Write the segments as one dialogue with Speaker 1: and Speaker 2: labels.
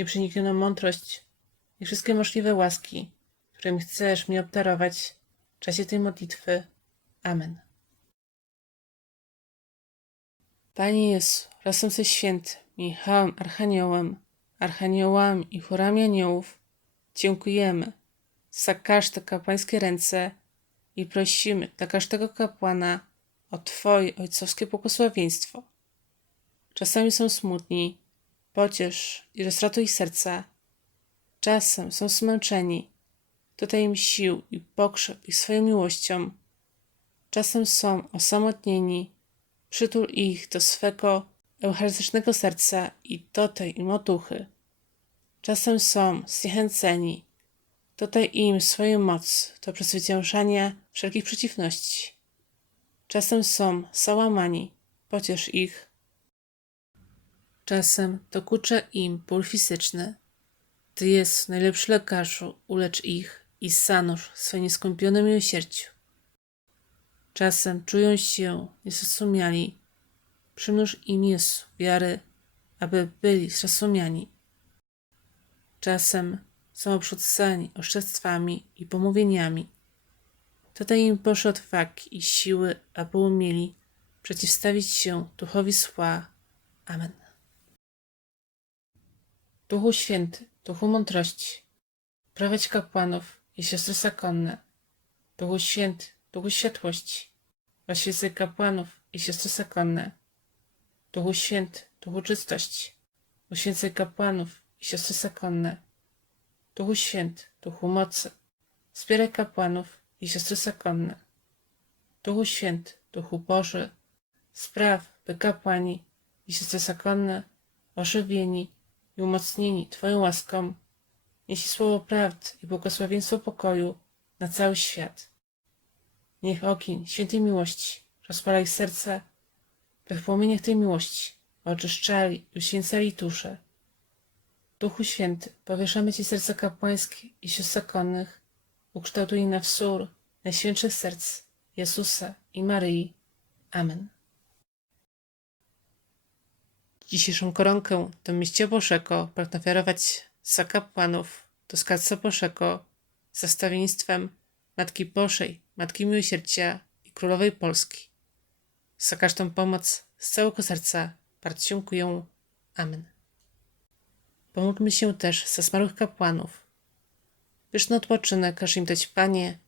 Speaker 1: nieprzeniknioną mądrość i wszystkie możliwe łaski, którymi chcesz mnie obdarować w czasie tej modlitwy. Amen. Panie Jezu, razem ze świętym Michałem Archaniołem, Archaniołami i chórami aniołów, dziękujemy za każde kapłańskie ręce i prosimy dla każdego kapłana o Twoje ojcowskie błogosławieństwo. Czasami są smutni, pociesz i rozratuj serca. Czasem są zmęczeni, dodaj im sił i pokrzep ich swoją miłością. Czasem są osamotnieni, przytul ich do swego eucharystycznego serca i dodaj im otuchy. Czasem są zniechęceni, dodaj im swoją moc do przezwyciężania wszelkich przeciwności. Czasem są załamani, pociesz ich. Czasem dokucza im ból fizyczny. Ty jest najlepszy lekarzu, ulecz ich i zanurz w swoim nieskąpionym miłosierdziu. Czasem czują się niezrozumiali. Przymnóż im Jezu wiary, aby byli zrozumiani. Czasem są obrzucani oszczerstwami i pomówieniami. Dodaj im Boże odwagi i siły, aby umieli przeciwstawić się duchowi zła. Amen. Duchu Święty, Duchu Mądrości, prowadź kapłanów i siostry zakonne. Duchu Święty, Duchu Światłości, oświecaj kapłanów i siostry zakonne. Duchu Święty, Duchu Czystości, uświęcaj kapłanów i siostry zakonne. Duchu Święty, Duchu Mocy, wspieraj kapłanów i siostry zakonne. Duchu Święty, Duchu Boży, spraw, by kapłani i siostry zakonne ożywieni umocnieni Twoją łaską, niesie słowo prawdy i błogosławieństwo pokoju na cały świat. Niech ogień świętej miłości rozpala ich serca, by w płomieniach tej miłości oczyszczali i uświęcali dusze. Duchu Święty, powieszamy Ci serca kapłańskie i sióstr ukształtuj na wzór najświętszych serc Jezusa i Maryi. Amen. Dzisiejszą koronkę do mieście Bożego pragnę ofiarować za kapłanów do skarbca Bożego z zastawieństwem Matki Bożej, Matki Miłosierdzia i Królowej Polski. Za każdą pomoc z całego serca bardzo dziękuję. Amen. Pomódlmy się też za zmarłych kapłanów. Wieczny odpoczynek każ im dać Panie,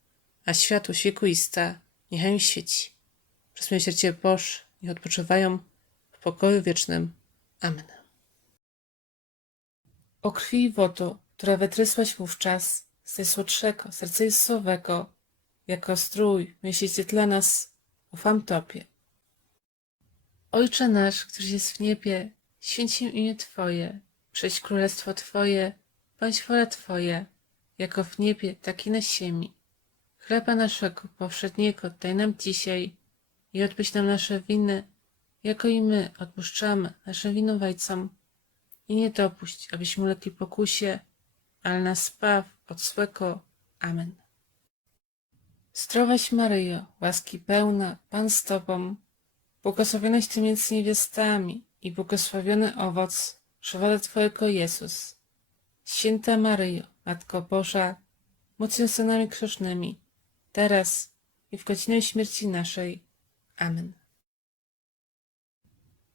Speaker 1: a światłość wiekuista niechaj im świeci. Przez miłosierdzie Boże niech odpoczywają w pokoju wiecznym. Amen. O krwi i wodo, która wytrysłaś wówczas z najsłodszego serca Jezusowego, jako strój miesięcy dla nas, ufam Tobie. Ojcze nasz, któryś jest w niebie, święć się imię Twoje, przyjdź królestwo Twoje, bądź wola Twoja, jako w niebie, tak i na ziemi. Chleba naszego powszedniego daj nam dzisiaj i odpuść nam nasze winy, jako i my odpuszczamy naszym winowajcom. I nie dopuść, abyśmy ulegli pokusie, ale nas zbaw od. Amen. Zdrowaś Maryjo, łaski pełna, Pan z Tobą, błogosławionaś Ty między niewiastami i błogosławiony owoc żywota Twojego Jezus. Święta Maryjo, Matko Boża, módl się grzesznymi, teraz i w godzinę śmierci naszej. Amen.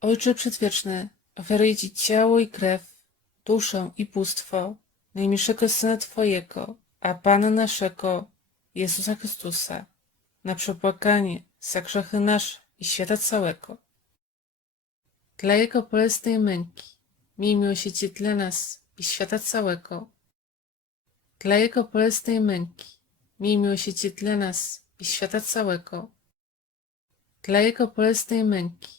Speaker 1: Ojcze Przedwieczny, ofiaruję Ci ciało i krew, duszę i bóstwo najmilszego Syna Twojego, a Pana naszego, Jezusa Chrystusa, na przepłakanie za grzechy nasze i świata całego. Dla Jego bolesnej męki, miej miłosierdzie dla nas i świata całego. Dla Jego bolesnej męki, miej miłosierdzie dla nas i świata całego. Dla Jego bolesnej męki,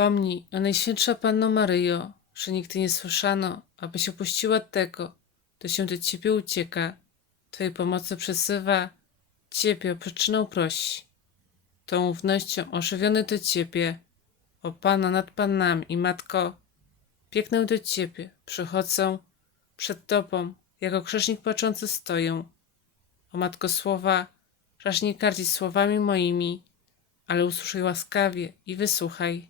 Speaker 1: Pomnij, o Najświętsza Panno Maryjo, że nigdy nie słyszano, abyś opuściła tego, kto się do Ciebie ucieka, Twojej pomocy przesywa, Ciebie o przyczynę prosi. Tą ufnością ożywiony do Ciebie, o Pana nad Panami i Matko, biegnę do Ciebie, przychodzę przed Tobą, jako grzesznik płaczący stoję. O Matko Słowa, raż nie kardzić słowami moimi, ale usłyszaj łaskawie i wysłuchaj.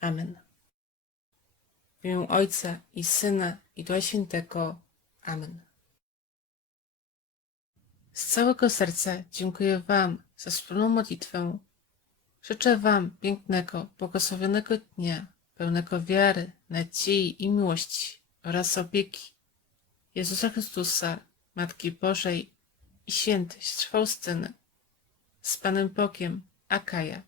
Speaker 1: Amen. W imię Ojca i Syna i Ducha Świętego. Amen. Z całego serca dziękuję Wam za wspólną modlitwę. Życzę Wam pięknego, błogosławionego dnia, pełnego wiary, nadziei i miłości oraz opieki Jezusa Chrystusa, Matki Bożej i świętej Faustyny. Z Panem Bogiem, Akaja.